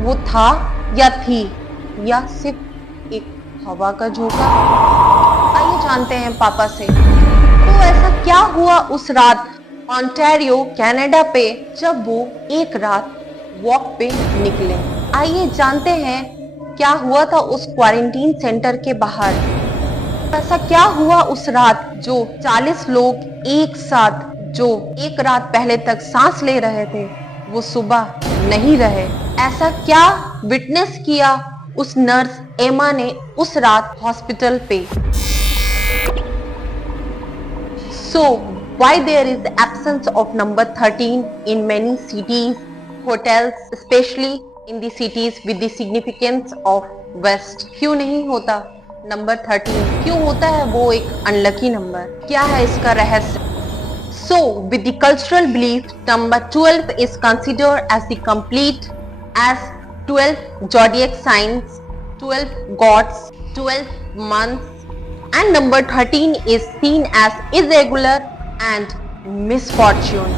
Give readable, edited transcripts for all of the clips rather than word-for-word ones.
वो था या थी या सिर्फ एक हवा का झोंका? आइए जानते हैं पापा से। तो ऐसा क्या हुआ उस रात ओंटारियो कनाडा पे जब वो एक रात वॉक पे निकले? आइए जानते हैं क्या हुआ था उस क्वारंटीन सेंटर के बाहर। ऐसा क्या हुआ उस रात जो 40 लोग एक साथ जो एक रात पहले तक सांस ले रहे थे वो सुबह नहीं रहे? ऐसा क्या विटनेस किया उस नर्स एमा ने उस रात हॉस्पिटल पे? So why there is absence of number 13 in many cities, hotels, especially in the cities with the significance of West? क्यों नहीं होता नंबर 13? क्यों होता है वो एक अनलकी नंबर? क्या है इसका रहस्य? So with the cultural belief, number 12 is considered as the complete, as 12 zodiac signs, 12 gods, 12 months, and number 13 is seen as irregular and misfortune.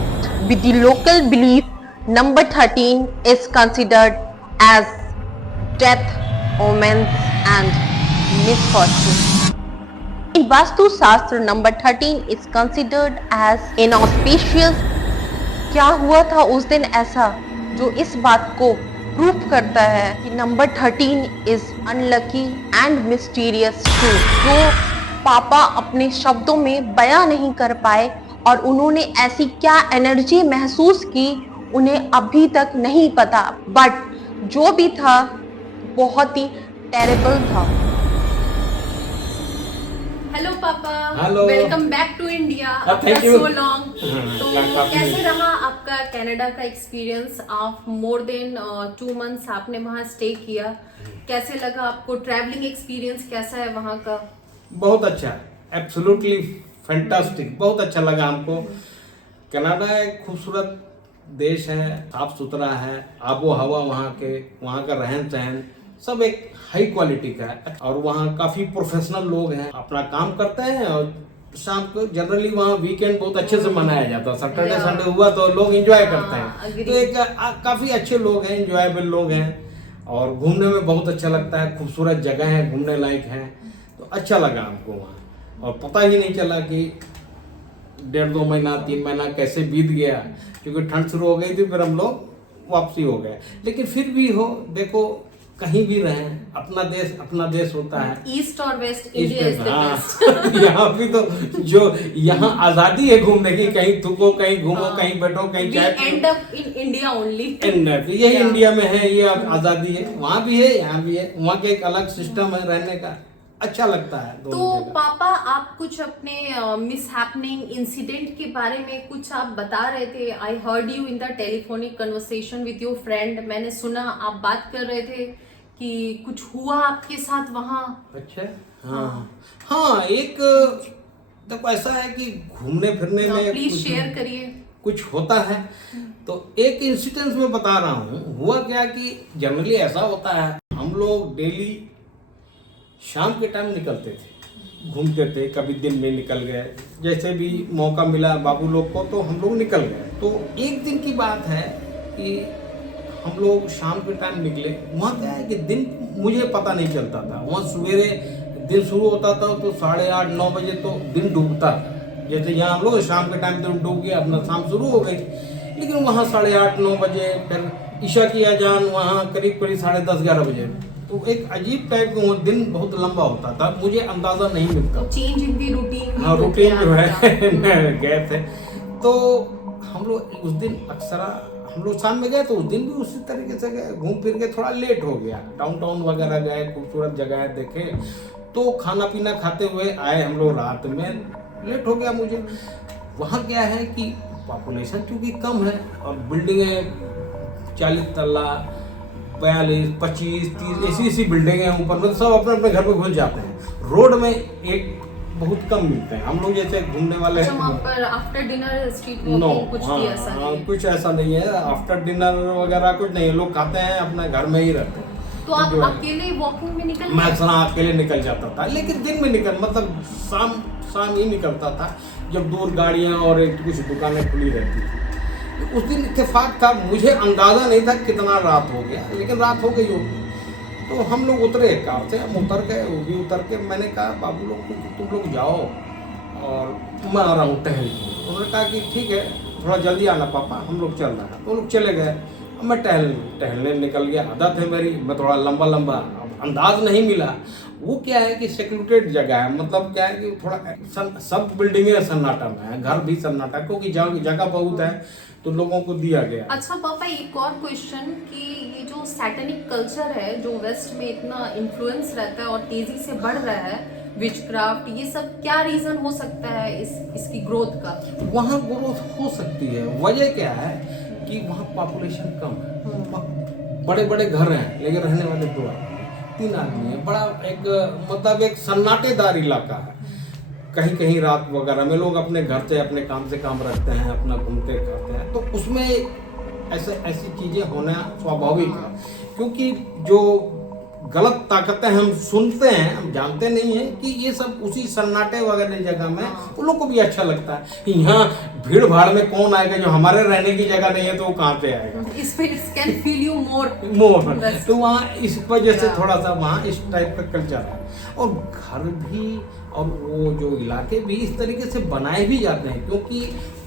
With the local belief, number 13 is considered as death, omens and misfortune. In Vastu Shastra, number 13 is considered as inauspicious. क्या हुआ था उस दिन ऐसा जो इस बात को प्रूव करता है कि number 13 is unlucky and mysterious too, जो पापा अपने शब्दों में बयां नहीं कर पाए और उन्होंने ऐसी क्या एनर्जी महसूस की उन्हें अभी तक नहीं पता, बट जो भी था बहुत ही टेरेबल था। हेलो पापा, hello, welcome back to India after thank you. So long. तो कैसे रहा आपका कनाडा का एक्सपीरियंस? आप मोर देन 2 मंथ्स आपने वहाँ स्टे किया, कैसे लगा आपको? ट्रैवलिंग एक्सपीरियंस कैसा है वहाँ का? बहुत अच्छा, एब्सोल्युटली फैंटास्टिक, बहुत अच्छा लगा हमको। कनाडा एक खूबसूरत देश है, साफ सुथरा है, आबो हवा वहाँ का रहन सहन सब एक हाई क्वालिटी का है और वहाँ काफी प्रोफेशनल लोग हैं, अपना काम करते हैं और शाम को जनरली वहाँ वीकेंड बहुत अच्छे से मनाया जाता है। सैटरडे संडे हुआ तो लोग एंजॉय करते हैं, तो एक काफी अच्छे लोग हैं, एंजॉयबल लोग हैं और घूमने में बहुत अच्छा लगता है। खूबसूरत जगह है, घूमने लायक है, तो अच्छा लगा हमको वहाँ। और पता ही नहीं चला कि 1.5-2 महीना 3 महीना कैसे बीत गया, क्योंकि ठंड शुरू हो गई थी, फिर हम लोग वापसी हो गए। लेकिन फिर भी हो, देखो कहीं भी रहें, अपना देश होता है। ईस्ट और west, India is the best. यहाँ भी तो जो यहाँ आजादी है घूमने की, कहीं थूको, कहीं घूमो, कहीं बैठो, कहीं चाय पियो। And up in India only. यही इंडिया में है, ये आजादी है। वहाँ भी है, यहाँ भी है, वहाँ के एक अलग सिस्टम है रहने का, अच्छा लगता है। तो पापा, आप कुछ अपने मिसहैपनिंग इंसिडेंट के बारे में कुछ आप बता रहे थे। I heard you in the telephonic conversation with your friend. मैंने सुना आप बात कर रहे थे कि कुछ हुआ आपके साथ वहाँ। अच्छा, हाँ, एक देखो ऐसा है कि घूमने फिरने में प्लीज शेयर करिए। कुछ होता है तो एक इंसिडेंस में बता रहा हूँ। हुआ क्या कि जनरली ऐसा होता है, हम लोग डेली शाम के टाइम निकलते थे, घूमते थे, कभी दिन में निकल गए, जैसे भी मौका मिला बाबू लोग को तो हम लोग निकल गए। तो एक दिन की बात है कि हम लोग शाम के टाइम निकले। वहाँ क्या है कि दिन मुझे पता नहीं चलता था, वहाँ सवेरे दिन शुरू होता था तो 8:30-9 बजे तो दिन डूबता था। जैसे यहाँ हम लोग शाम के टाइम तो डूब गया, अपना शाम शुरू हो गई, लेकिन वहाँ 8:30-9 बजे फिर ईशा की अजान वहाँ करीब 10:30-11 बजे। तो एक अजीब टाइप का दिन बहुत लंबा होता था, मुझे अंदाजा नहीं मिलता। Change in the routine. हाँ, रूटीन जो है गए थे। तो हम लोग उस दिन अक्सर हम लोग शाम में गए, तो उस दिन भी उसी तरीके से गए, घूम फिर के थोड़ा लेट हो गया। डाउनटाउन वगैरह गए, खूबसूरत जगह देखे, तो खाना पीना खाते हुए आए हम लोग, रात में लेट हो गया मुझे। वहाँ क्या है कि पॉपुलेशन क्योंकि कम है और बिल्डिंगें 40 तल्ला 42, 25, 30 ऐसी बिल्डिंगें हैं ऊपर में, सब अपने अपने घर में घुस जाते हैं। रोड में एक बहुत कम मिलते हैं। हम लोग जैसे घूमने वाले आफ्टर डिनर स्ट्रीट वॉकिंग कुछ भी ऐसा नहीं? कुछ ऐसा नहीं है, आफ्टर डिनर वगैरह कुछ नहीं है। लोग खाते हैं, अपने घर में ही रहते हैं। तो आप अकेले वॉकिंग में निकल? मैं अकेले निकल जाता था, लेकिन दिन में मतलब शाम ही निकलता था, जब दूर गाड़ियां और कुछ दुकानें खुली रहती थी। उस दिन इत्तेफाक था, मुझे अंदाज़ा नहीं था कितना रात हो गया, लेकिन रात हो गई होगी। तो हम लोग उतरे कार से, हम उतर गए, वो भी उतर के मैंने कहा बाबू लोग को कि तुम लोग जाओ और मैं आ रहा हूँ टहल के। उन्होंने कहा कि ठीक है, थोड़ा जल्दी आना पापा, हम लोग चल रहे हैं। तो लोग चले गए, अब मैं टहलने निकल गया। आदत है मेरी, मैं थोड़ा लंबा लंबा, अंदाज नहीं मिला। वो क्या है कि सेक्रेटेड जगह है, मतलब क्या है कि थोड़ा सब बिल्डिंगें सन्नाटा में है, घर भी सन्नाटा, क्योंकि जगह बहुत है तो लोगों को दिया गया। अच्छा पापा, एक और क्वेश्चन कि ये जो सैटेनिक कल्चर है जो वेस्ट में इतना इन्फ्लुएंस रहता है और तेजी से बढ़ रहा है, विचक्राफ्ट, ये सब क्या रीजन हो सकता है इसकी ग्रोथ का? वहाँ ग्रोथ हो सकती है, वजह क्या है कि वहाँ पॉपुलेशन कम है, बड़े बड़े घर हैं लेकिन रहने वाले 2 आदमी 3 आदमी है, बड़ा एक मतलब एक सन्नाटेदार इलाका है। कहीं कहीं रात वगैरह में लोग अपने घर से अपने काम से काम रखते हैं, अपना घूमते खाते हैं, तो उसमें ऐसी चीजें होना स्वाभाविक है। क्योंकि जो गलत ताकतें हम सुनते हैं, हम जानते नहीं हैं कि ये सब उसी सन्नाटे वगैरह जगह में उन लोग को भी अच्छा लगता है कि यहाँ भीड़ भाड़ में कौन आएगा, जो हमारे रहने की जगह नहीं है तो वो कहाँ पे आएगा। कैन फील यू मोर तो वहाँ इस वजह से थोड़ा सा वहाँ इस टाइप का कल्चर है। और घर भी और वो जो इलाके भी इस तरीके से बनाए भी जाते हैं, क्योंकि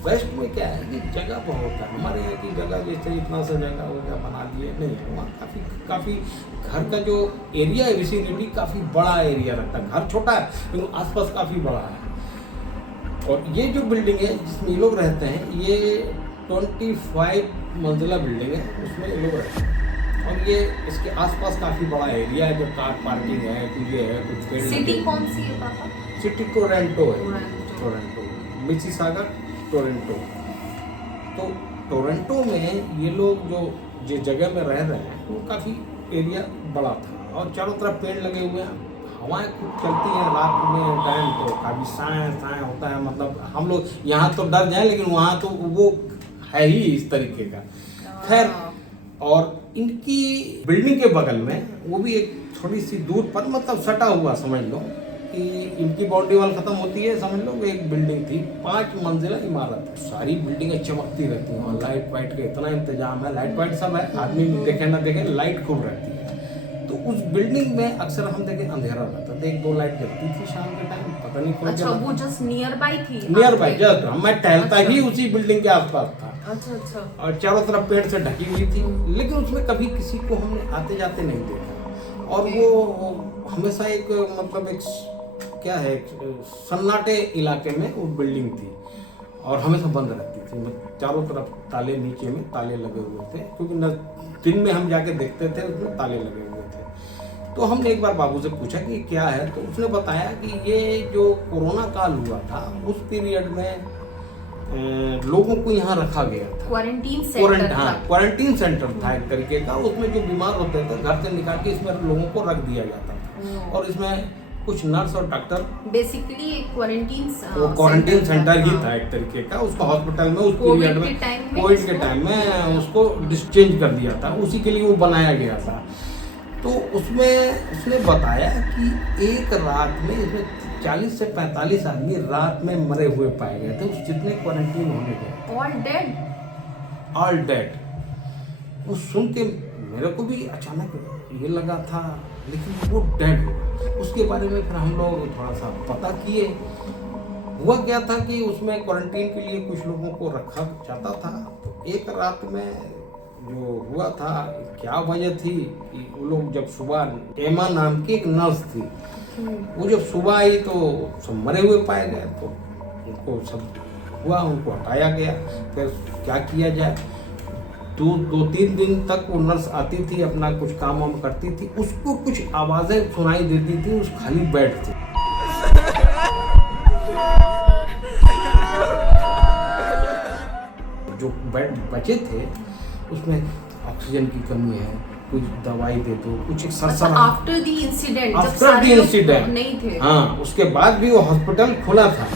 वेस्ट में क्या है कि जगह बहुत है। हमारे यहाँ की जगह जैसे इतना सा जगह वगैरह बना दिए नहीं, वहाँ काफ़ी घर का जो एरिया है विसिनिटी काफ़ी बड़ा एरिया रहता है। घर छोटा है लेकिन आसपास काफ़ी बड़ा है। और ये जो बिल्डिंग है जिसमें ये लोग रहते हैं, ये 25 मंजिला बिल्डिंग है, उसमें ये लोग रहते हैं। और ये इसके आसपास काफ़ी बड़ा एरिया है, जो कार पार्किंग है, कुछ ये है, कुछ पेड़। सिटी कौन सी है पापा? सिटी टोरंटो है, टोरंटो, मिसिसागा टोरंटो। तो टोरंटो में ये लोग जो जगह में रह रहे हैं वो काफ़ी एरिया बड़ा था और चारों तरफ पेड़ लगे हुए हैं, हवाएं खूब चलती हैं रात में टाइम, तो काफ़ी साए होता है। मतलब हम लोग यहाँ तो डर जाए, लेकिन वहाँ तो वो है ही इस तरीके का। खैर, और इनकी बिल्डिंग के बगल में वो भी एक थोड़ी सी दूर पर, मतलब सटा हुआ समझ लो कि इनकी बाउंड्री वॉल खत्म होती है, समझ लो एक बिल्डिंग थी, 5 मंजिला इमारत है। सारी बिल्डिंगें चमकती रहती हैं, लाइट वाइट का इतना इंतजाम है, लाइट वाइट सब है, आदमी देखे ना देखे लाइट खूब रहती है। तो उस बिल्डिंग में अक्सर हम देखे अंधेरा रहता था, 1-2 लाइट जलती थी शाम के टाइम, पता नहीं कौन। अच्छा, वो जस्ट नियर बाय थी? नियर बाय, जस्ट मैं टहलता ही उसी बिल्डिंग के आसपास था। अच्छा। और चारों तरफ पेड़ से ढकी हुई थी, लेकिन उसमें कभी किसी को हमने आते जाते नहीं देखा। और वो हमेशा एक मतलब एक क्या है, सन्नाटे इलाके में वो बिल्डिंग थी और हमेशा बंद रहती थी। चारों तरफ ताले, नीचे में ताले लगे हुए थे, क्योंकि दिन में हम जाके देखते थे उसमें ताले लगे हुए थे। तो हमने एक बार बाबू से पूछा कि क्या है, तो उसने बताया कि ये जो कोरोना काल हुआ था उस पीरियड में लोगों को यहाँ रखा गया था, क्वारंटीन सेंटर था एक तरीके का। उसमें जो बीमार होते थे घर से निकाल के इसमें लोगों को रख दिया जाता था, और इसमें कुछ नर्स और डॉक्टर, बेसिकली एक क्वारंटीन सेंटर ही था एक तरीके का। उसको हॉस्पिटल में उस पीरियड में कोविड के टाइम में उसको डिस्चेंज कर दिया था, उसी के लिए वो बनाया गया था। तो उसमें उसने बताया कि एक रात में इसमें 40 से 45 आदमी रात में मरे हुए पाए गए थे, उस जितने क्वारंटीन होने गए, ऑल डेड। वो सुन के मेरे को भी अचानक ये लगा था, लेकिन वो डेड हो। उसके बारे में फिर हम लोग थोड़ा सा पता किए। हुआ क्या था कि उसमें क्वारंटीन के लिए कुछ लोगों को रखा जाता था। तो एक रात में जो हुआ था, क्या वजह थी कि वो लोग जब सुबह, एमा नाम की एक नर्स थी, वो जब सुबह आई तो सब मरे हुए पाए गए। तो उनको सब हुआ, उनको हटाया गया। फिर क्या किया जाए, 2-3 दिन तक वो नर्स आती थी, अपना कुछ काम वाम करती थी, उसको कुछ आवाज़ें सुनाई देती थी उस खाली बेड से। जो बेड बचे थे उसमें ऑक्सीजन की कमी है, कुछ दवाई दे दो, कुछ सरसरा। आफ्टर द इंसिडेंट नहीं थे। हाँ, उसके बाद भी वो हॉस्पिटल खुला था,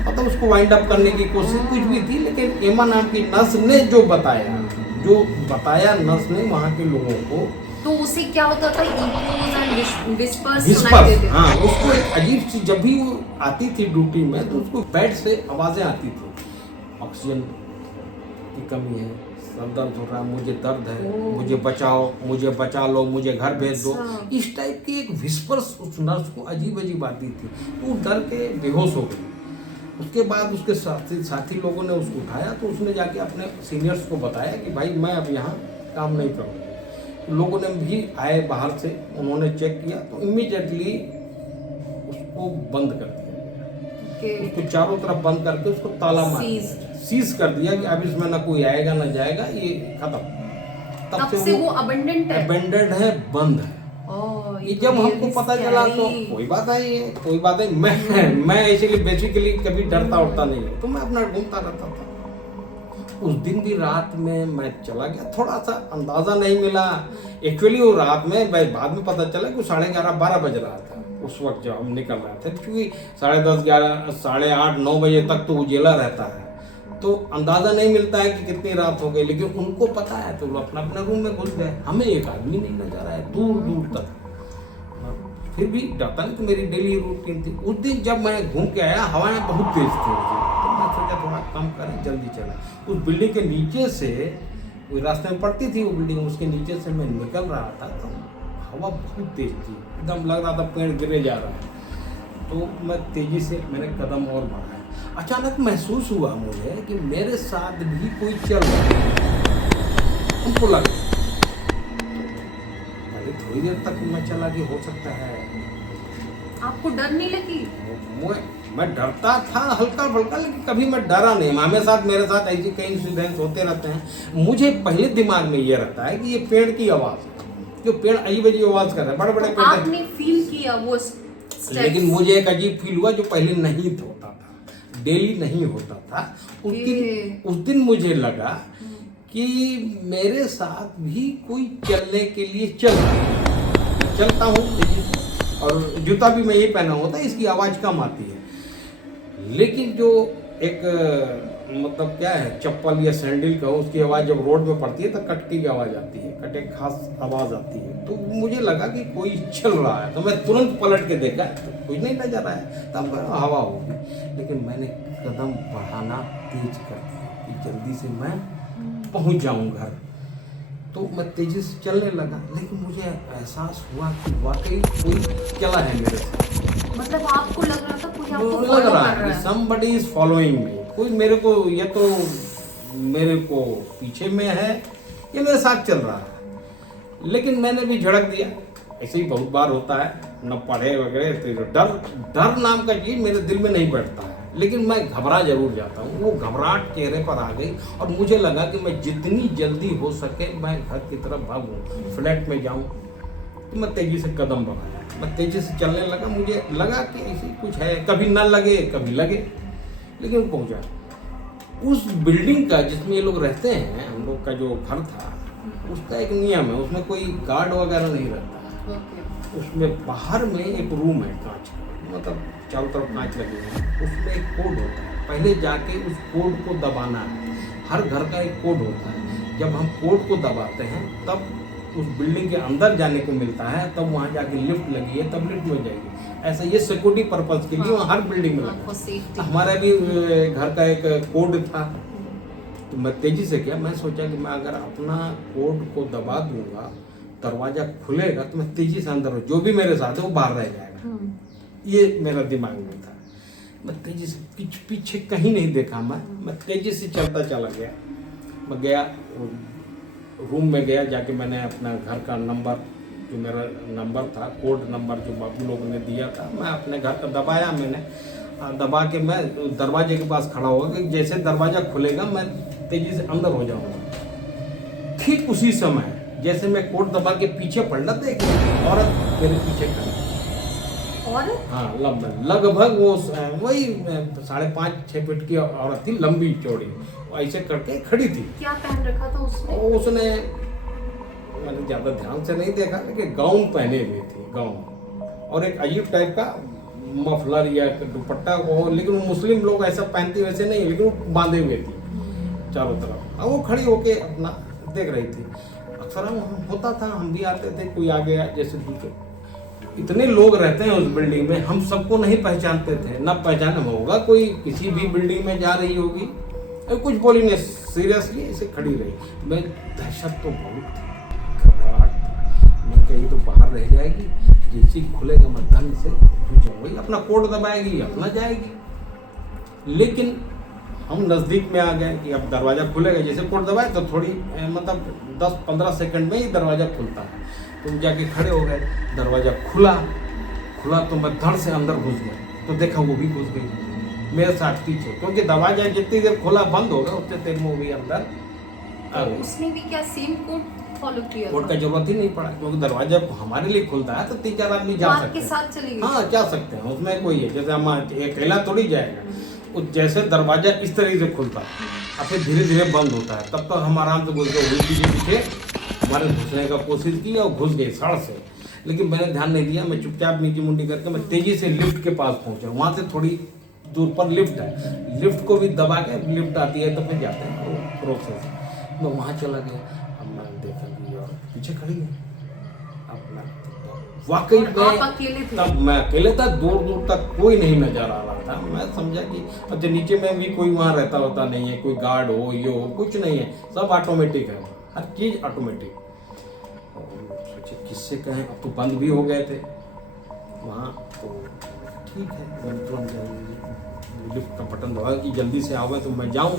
मतलब उसको वाइंड अप करने की कोशिश कुछ भी थी। लेकिन एमा नाम की नर्स ने जो बताया नर्स ने वहाँ के लोगों को, तो उसे क्या होता था, विस्पर्स सुनाई देते थे। हाँ, उसको एक अजीब सी, जब भी वो आती थी ड्यूटी में तो उसको बेड से आवाजें आती थी, ऑक्सीजन की कमी है, सर दर्द हो रहा है, मुझे दर्द है, मुझे बचाओ, मुझे बचा लो, मुझे घर भेज दो। इस टाइप की एक विस्पर्स उस नर्स को अजीब अजीब आती थी। वो डर के बेहोश हो गई। उसके बाद उसके साथी लोगों ने उसको उठाया, तो उसने जाके अपने सीनियर्स को बताया कि भाई मैं अब यहाँ काम नहीं करूँगी। लोगों ने भी आए बाहर से, उन्होंने चेक किया तो इमीडिएटली उसको बंद कर दिया। उसको चारों तरफ बंद करके उसको ताला मार सीज कर दिया कि अब इसमें ना कोई आएगा ना जाएगा, ये खत्म। तब से वो अबेंडेंड है, बंद है। ये जब हमको पता चला तो कोई बात है, मैं इसीलिए बेसिकली कभी डरता उड़ता नहीं है, तो मैं अपना घूमता रहता था। उस दिन भी रात में मैं चला गया, थोड़ा सा अंदाजा नहीं मिला। एक्चुअली वो रात में बाद में पता चला कि 11:30-12 बज रहा था उस वक्त जब हम निकल रहे थे, क्योंकि 10:30, 11, 8:30, 9 बजे तक तो उजेला रहता है, तो अंदाजा नहीं मिलता है कि कितनी रात हो गई। लेकिन उनको पता है तो वो अपना अपना रूम में घुस गए। हमें एक आदमी नहीं नजर आया दूर दूर तक। फिर भी डरता नहीं, तो मेरी डेली रूटीन थी। उस दिन जब मैं घूम के आया, हवाएं बहुत तेज थी, तो मैं सोचा थोड़ा कम करें, जल्दी चला। उस बिल्डिंग के नीचे से, वो रास्ते में पड़ती थी वो बिल्डिंग, उसके नीचे से मैं निकल रहा था तो हवा बहुत तेज थी, एकदम लग रहा था पेड़ गिरे जा रहा है। तो मैं तेजी से मैंने कदम और बढ़ाया। अचानक महसूस हुआ मुझे कि मेरे साथ भी कोई चल रहा है। उनको लगा, पहले थोड़ी देर तक मैं चला कि हो सकता है। आपको डर नहीं लगी? मैं डरता था हल्का फुल्का, लेकिन कभी मैं डरा नहीं। मेरे साथ ऐसी कई इंसिडेंट होते रहते हैं। मुझे पहले दिमाग में ये रहता है कि ये पेड़ की आवाज है, जो पेड़ अजीब अजीब आवाज कर रहे हैं, बड़े बड़े पेड़। आपने फील किया वो? लेकिन मुझे एक अजीब फील हुआ जो पहले नहीं होता था, डेली नहीं होता था। उस दिन मुझे लगा कि मेरे साथ भी कोई चलने के लिए चल रहा है। चलता हूँ और जूता भी मैं ये पहना होता है, इसकी आवाज़ कम आती है। लेकिन जो एक मतलब क्या है, चप्पल या सैंडल का, उसकी आवाज़ जब रोड में पड़ती है तो कटकी की आवाज़ आती है, कटे खास आवाज़ आती है। तो मुझे लगा कि कोई चल रहा है, तो मैं तुरंत पलट के देखा तो कोई नहीं नजर आया, तब हवा होगी। लेकिन मैंने कदम बढ़ाना तेज कर दिया कि जल्दी से मैं पहुंच जाऊं घर। तो मैं तेजी से चलने लगा, लेकिन मुझे एहसास हुआ कि वाकई कोई चला है मेरे साथ। मतलब आपको लग रहा था कोई आपको लग रहा है कि somebody is following me, कोई मेरे को, ये तो मेरे को पीछे में है, ये मेरे साथ चल रहा है। लेकिन मैंने भी झड़क दिया। ऐसे ही बहुत बार होता है, न पढ़े वगैरह, तो डर नाम का चीज मेरे दिल में नहीं बैठता है, लेकिन मैं घबरा जरूर जाता हूँ। वो घबराहट चेहरे पर आ गई और मुझे लगा कि मैं जितनी जल्दी हो सके मैं घर की तरफ भागूं, फ्लैट में जाऊं। तो मैं तेजी से कदम बढ़ाया, मैं तेजी से चलने लगा। मुझे लगा कि ऐसी कुछ है, कभी न लगे कभी लगे, लेकिन पहुंचा उस बिल्डिंग का जिसमें ये लोग रहते हैं। हम लोग का जो घर था उसका एक नियम है, उसमें कोई गार्ड वगैरह नहीं रहता है। उसमें बाहर में एक रूम है कांच का, मतलब चारों तरफ कांच लगे हैं, उसमें एक कोड होता है। पहले जाके उस कोड को दबाना है। हर घर का एक कोड होता है। जब हम कोड को दबाते हैं तब उस बिल्डिंग के अंदर जाने को मिलता है, तब वहाँ जाके लिफ्ट लगी है, तब लिफ्ट में जाएगी। ऐसा ये सिक्योरिटी पर्पज के लिए वहाँ हर बिल्डिंग में लगा। हमारा भी घर का एक कोड था, तो मैं तेजी से किया। मैं सोचा कि मैं अगर अपना कोड को दबा दूंगा, दरवाजा खुलेगा तो मैं तेजी से अंदर, जो भी मेरे साथ है वो बाहर रह जाएगा। ये मेरा दिमाग में था। मैं तेजी से पीछे कहीं नहीं देखा, मैं तेजी से चलता चला गया। मैं गया रूम में गया, जाके मैंने अपना घर का नंबर, जो मेरा नंबर था, कोड नंबर जो बाबू लोगों ने दिया था, मैं अपने घर का दबाया। मैंने दबा के मैं दरवाजे के पास खड़ा हुआ कि जैसे दरवाजा खुलेगा मैं तेजी से अंदर हो जाऊंगा। ठीक उसी समय जैसे मैं कोड दबा के पीछे पलटा तो एक औरत मेरे पीछे खड़ी। हाँ, लगभग वो वही 5.5-6 फीट की औरत थी, लंबी चौड़ी, ऐसे करके खड़ी थी। क्या पहन रखा था उसने? उसने, मैंने ज्यादा ध्यान से नहीं देखा, लेकिन गाउन पहने हुए थी, गाउन, और एक अजीब टाइप का मफलर या दुपट्टा, लेकिन वो मुस्लिम लोग ऐसा पहनते वैसे नहीं, लेकिन वो बांधे हुए थी चारों तरफ। वो खड़ी होके अपना देख रही थी। अक्सर होता था, हम भी आते थे, कोई आ गया, जैसे दूसरे इतने लोग रहते हैं उस बिल्डिंग में, हम सबको नहीं पहचानते थे, ना पहचान होगा कोई किसी भी बिल्डिंग में जा रही होगी। कुछ बोली नहीं, सीरियसली ऐसे खड़ी रही। मैं दहशत तो बहुत थी, घबराहट थी। मैं कहीं तो बाहर रह जाएगी, जैसे ही खुलेगा मैं धन से वही अपना कोड दबाएगी, अपना जाएगी। लेकिन हम नज़दीक में आ गए कि अब दरवाज़ा खुलेगा, जैसे कोड दबाए तो थोड़ी मतलब 10-15 सेकंड में ही दरवाज़ा खुलता है। तुम जाके खड़े हो गए, दरवाज़ा खुला तो मैं धड़ से अंदर घुस गया, तो देखा वो भी घुस गई मेरे साथ पीछे, क्योंकि दरवाज़ा जितनी देर खुला बंद होगा उतने देर में वो भी अंदर आ गई। उसने भी क्या सेम कोड फॉलो किया? कोड का जरूरत ही नहीं पड़ा, क्योंकि दरवाजा हमारे लिए खुलता है तो 3-4 आदमी जा सकते के हैं। साथ चली गई। हाँ, जा सकते हैं, उसमें कोई है। जैसे हम अकेला थोड़ी जाएगा, जैसे दरवाजा इस तरीके से खुलता है और फिर धीरे धीरे बंद होता है, तब तक हम आराम से घुस गए। उल्टी के पीछे हमारे घुसने का कोशिश की और घुस गई सड़ से, लेकिन मैंने ध्यान नहीं दिया। मैं चुपचाप नीचे मुंडी करके मैं तेजी से लिफ्ट के पास पहुंचा। वहां से थोड़ी दूर पर लिफ्ट है, लिफ्ट को भी दबा के लिफ्ट आती है तो फिर जाते हैं प्रोसेस। मैं वहां चला गया, अब मैं देखा कि और पीछे खड़ी है। अब मैं वाकई आप अकेले थे? तब मैं अकेले था, दूर दूर तक कोई नहीं नजर आ रहा था। मैं समझा कि अब नीचे में भी कोई वहाँ रहता होता नहीं है, कोई गार्ड हो ये हो, कुछ नहीं है, सब ऑटोमेटिक है, हर चीज ऑटोमेटिक। सोचे किससे कहें, अब तो बंद भी हो गए थे वहाँ, तो ठीक है। मैं तुरंत लिफ्ट का बटन दबाया कि जल्दी से आओगे तो मैं जाऊँ।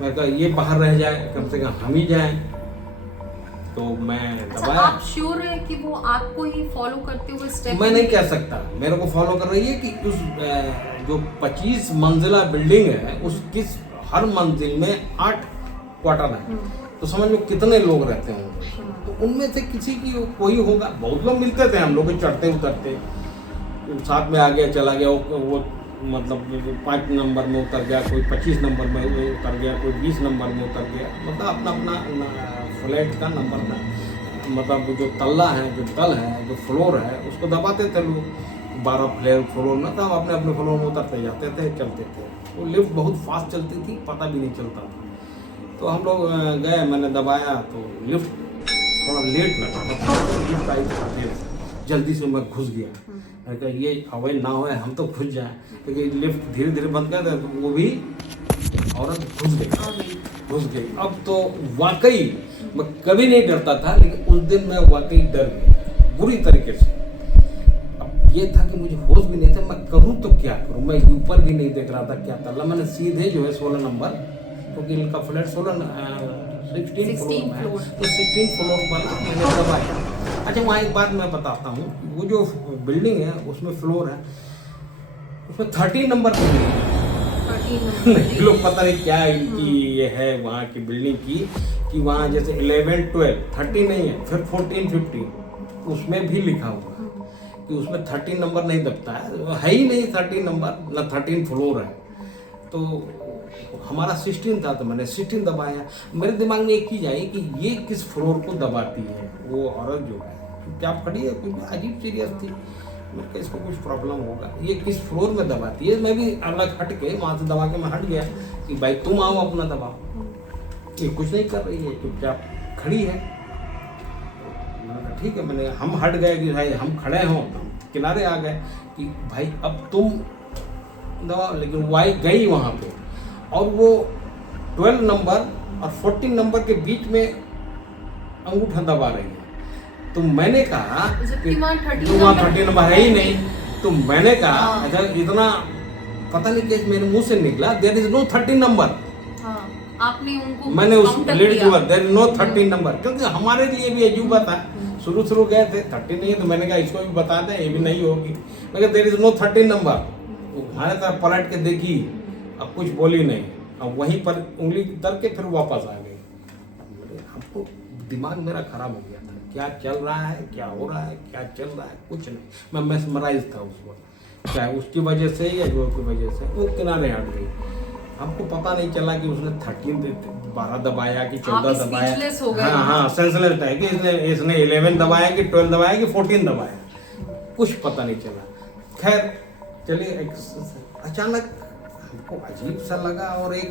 मैं कहा ये बाहर रह जाए, कम से कम हम ही जाएं, तो मैं दबाया। आप श्योर है कि वो आपको ही फॉलो करते हुए स्टेप? मैं नहीं कह सकता, मेरे को फॉलो कर रही है कि उस जो 25 मंजिला बिल्डिंग है, उस किस हर मंजिल में 8 क्वार्टर है, तो समझ लो कितने लोग रहते होंगे। तो उनमें से किसी की कोई होगा, बहुत लोग मिलते थे हम लोग चढ़ते उतरते, साथ में आ गया चला गया, वो मतलब 5 नंबर में उतर गया, कोई 25 नंबर में उतर गया, कोई 20 नंबर में उतर गया, मतलब अपना अपना फ्लैट का नंबर था, मतलब जो तल्ला है, जो तल है, जो फ्लोर है, उसको दबाते थे लोग। 12 फ्लोर में था, हम अपने अपने फ्लोर में उतरते जाते थे, चलते थे। वो लिफ्ट बहुत फास्ट चलती थी, पता भी नहीं चलता था। तो हम लोग गए, मैंने दबाया तो लिफ्ट थोड़ा लेट लगा, लिफ्ट आई थोड़ा देर से, जल्दी से मैं घुस गया। मैंने कहा ये हवा ना हो, हम तो घुस जाए, क्योंकि लिफ्ट धीरे धीरे बंद कर दे, तो वो भी औरत घुस गई। अब तो वाकई मैं कभी नहीं डरता था, लेकिन उस दिन मैं वाकई डर गया बुरी तरीके से। अब ये था कि मुझे होश भी नहीं था, मैं करूँ तो क्या करूँ। मैं ऊपर भी नहीं देख रहा था क्या तल्ला, मैंने सीधे जो है 16 नंबर, क्योंकि इनका फ्लैट 16 फ्लोर में है, तो 16 फ्लोर पर मैंने दबाया। अच्छा, वहाँ एक बात मैं बताता हूँ, वो जो बिल्डिंग है उसमें फ्लोर है, उसमें 13 नंबर नहीं, लोग पता नहीं क्या इनकी ये है वहाँ की बिल्डिंग की, कि वहाँ जैसे 11, 12, 13 नहीं है, फिर 14, 15 उसमें भी लिखा हुआ कि उसमें 13 नंबर नहीं दबता है ही नहीं 13 नंबर, ना 13 फ्लोर है। तो हमारा 16 था, तो मैंने 16 दबाया। मेरे दिमाग में एक चीज आई कि ये किस फ्लोर को दबाती है वो औरत जो है, क्या खड़ी है, कुछ अजीब सीरियस थी। मैं कहा इसको कुछ प्रॉब्लम होगा, ये किस फ्लोर में दबाती है। मैं भी अलग हट के वहाँ से दबा के मैं हट गया कि भाई तुम आओ अपना दबाओ, ये कुछ नहीं कर रही है, चुपचाप खड़ी है। मैंने कहा ठीक है, मैंने हम हट गए कि भाई हम खड़े हों, हम किनारे आ गए कि भाई अब तुम दबाओ। लेकिन वाई गई वहाँ पे, और वो 12 नंबर और 14 नंबर के बीच में अंगूठा दबा रही है। तो मैंने कहा कि वहाँ 13 नंबर है ही नहीं, तो मैंने कहा अच्छा इतना पता नहीं कैसे मेरे मुंह से निकला, देयर इज नो 13 नंबर। आपने उनको मैंने उस लेडीज को देयर इज नो 13 नंबर, क्योंकि हमारे लिए भी अजूबा था। शुरू गए थे 13 नहीं है, तो मैंने कहा इसको भी बता दें, ये भी नहीं होगी। मैं कहा देयर इज नो 13 नंबर। हमारे तरफ पलट के देखी, अब कुछ बोली नहीं, अब वहीं पर उंगली करके फिर वापस आ गई। हमको दिमाग मेरा खराब हो गया था, क्या चल रहा है, क्या हो रहा है, क्या चल रहा है, कुछ नहीं। मैं मेस्मराइज था उस वक्त, चाहे उसकी वजह से या जो की वजह से। वो किनारे हट गई, हमको पता नहीं चला कि उसने 12 दबाया कि 14 दबाया। हाँ, सेंसलेस है कि इसने 11 दबाया कि 12 दबाया कि 14 दबाया, कुछ पता नहीं चला। खैर चलिए, अचानक हमको अजीब सा लगा, और एक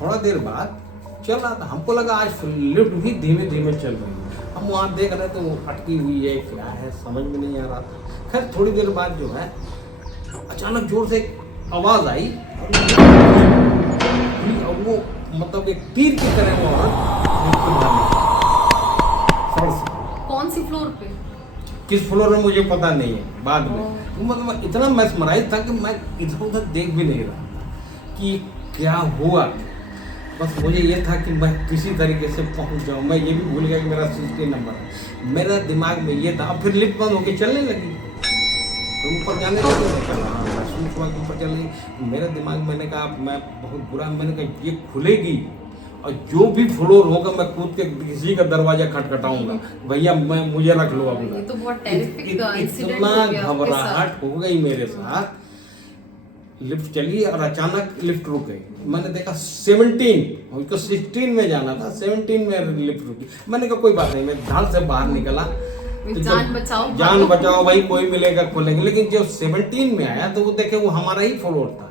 थोड़ा देर बाद चल रहा था, हमको लगा आज लिफ्ट भी धीमे धीमे चल रही है। हम वहाँ देख रहे थे वो अटकी हुई है, क्या है समझ में नहीं आ रहा था। खैर थोड़ी देर बाद जो है अचानक जोर से एक आवाज़ आई, और वो मतलब एक तीर की तरह वो लिफ्ट में बाहर निकला। सर से। कौन सी फ्लोर पे? किस फ्लोर में मुझे पता नहीं है, बाद में। तो मतलब इतना मैस्मराइज था कि मैं इधर उधर देख भी नहीं रहा कि क्या हुआ। बस मुझे ये था कि मैं किसी तरीके से पहुंच जाऊं। मैं ये भी भूल गया कि मेरा 16 नंबर है। मेरा दिमाग में ये था। अब फिर लिफ्ट बंद होके चलने लगी, तो ऊपर जाने लगे। महसूस हुआ कि ऊपर चल रही। मेरे दिमाग में, मैंने कहा मैं बहुत बुरा, मैंने कहा ये खुलेगी और जो भी फ्लोर होगा मैं कूद के किसी का दरवाजा खटखटाऊंगा, भैया मैं मुझे रख लो अपना। ये तो बहुत टेरिफिक इंसिडेंट इतना हो गया आपके घबराहट हो गई मेरे साथ। लिफ्ट चली और अचानक लिफ्ट रुक गई। मैंने देखा 17, उसको 16 में जाना था, 17 में लिफ्ट रुकी। मैंने कहा कोई बात नहीं, मैं धड़ से बाहर निकला। तो जान बचाओ, जान बचाओ भाई, कोई मिलेगा खोलेंगे। लेकिन जब 17 में आया तो वो देखे वो हमारा ही फ्लोर था,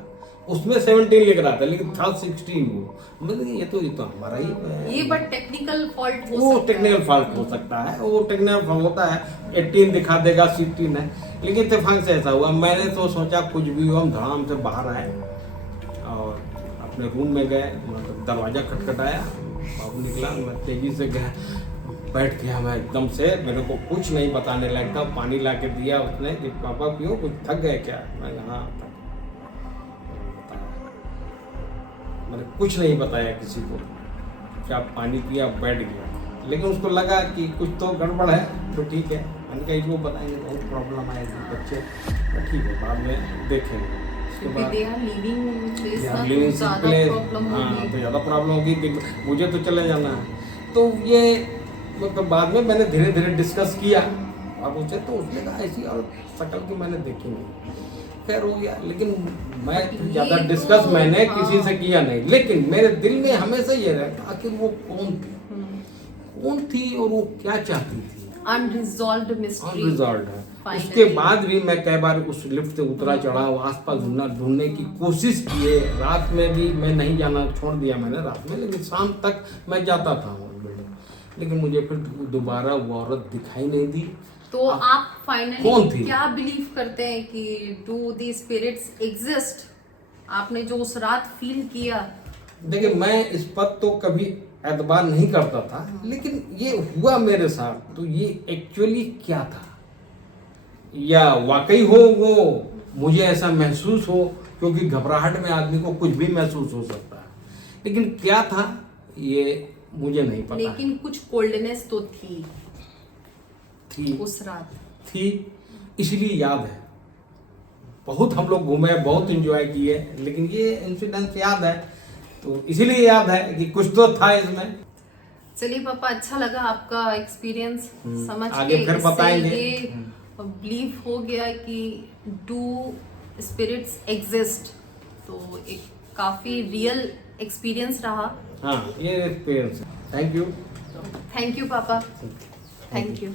उसमें 17 लिख रहा था लेकिन था 16 वो। मतलब ये तो हमारा ही है। ये बट टेक्निकल फॉल्ट हो वो सकता टेक्निकल फॉल्ट हो सकता है, वो टेक्निकल फॉल्ट होता है। 18 दिखा देगा, 16 है। लेकिन इत्तेफाक से ऐसा हुआ, मैंने तो सोचा कुछ भी हो, हम धड़ाम से बाहर आए और अपने रूम में गए। मतलब दरवाजा खटखटाया, बाबू निकला, मैं तेजी से गया, बैठ गया मैं एकदम से। मेरे को कुछ नहीं बताने लायक था। पानी ला के दिया उसने कि पापा पियो, कुछ थक गए क्या? मैं हाँ थक। मैंने कुछ नहीं बताया किसी को, क्या पानी पिया, बैठ गया। लेकिन उसको लगा कि कुछ तो गड़बड़ है, तो ठीक है। मैंने कहा इसको बताएंगे बहुत प्रॉब्लम आएगी बच्चे, तो ठीक है बाद में देखेंगे। उसके बाद हाँ तो ज़्यादा प्रॉब्लम होगी, मुझे तो चले जाना है। तो ये मतलब बाद में मैंने धीरे धीरे डिस्कस किया अब उसे, तो उसने कहा ऐसी और शक्ल की मैंने देखी नहीं। खैर हो गया, लेकिन मैं ज़्यादा डिस्कस मैंने किसी से किया नहीं। लेकिन मेरे दिल में हमेशा ये रहता आखिर वो कौन थी और वो क्या चाहती थी। Unresolved mystery. अनरिजॉल्व्ड है। उसके बाद भी मैं कई बार उस लिफ्ट से उतरा चढ़ा, आसपास ढूंढने की कोशिश किए। रात में भी मैं नहीं जाना छोड़ दिया मैंने रात में, लेकिन शाम तक मैं जाता था बिल्डिंग। लेकिन मुझे फिर दोबारा वो औरत दिखाई नहीं दी। तो आप फाइनली कौन थी? क्या बिलीव करते हैं कि डू दी स्पिरिट्स एग्जिस्ट? आपने जो उस रात फील किया। देखिए मैं इस पर तो कभी एतबार नहीं करता था, लेकिन ये हुआ मेरे साथ, तो ये एक्चुअली क्या था, या वाकई हो वो मुझे ऐसा महसूस हो, क्योंकि घबराहट में आदमी को कुछ भी महसूस हो सकता है। लेकिन क्या था ये मुझे नहीं पता। लेकिन कुछ कोल्डनेस तो थी उस रात, थी, इसलिए याद है। बहुत हम लोग घूमे, बहुत एंजॉय किए, लेकिन ये इंसिडेंट याद है, तो इसीलिए याद है कि कुछ तो था इसमें। चलिए पापा, अच्छा लगा आपका एक्सपीरियंस समझ आगे के। फिर बताएंगे। ये बिलीव हो गया कि डू स्पिरिट्स एग्जिस्ट, तो एक काफी रियल एक्सपीरियंस रहा। हाँ ये एक्सपीरियंस है। Thank you. थैंक यू पापा, थैंक यू।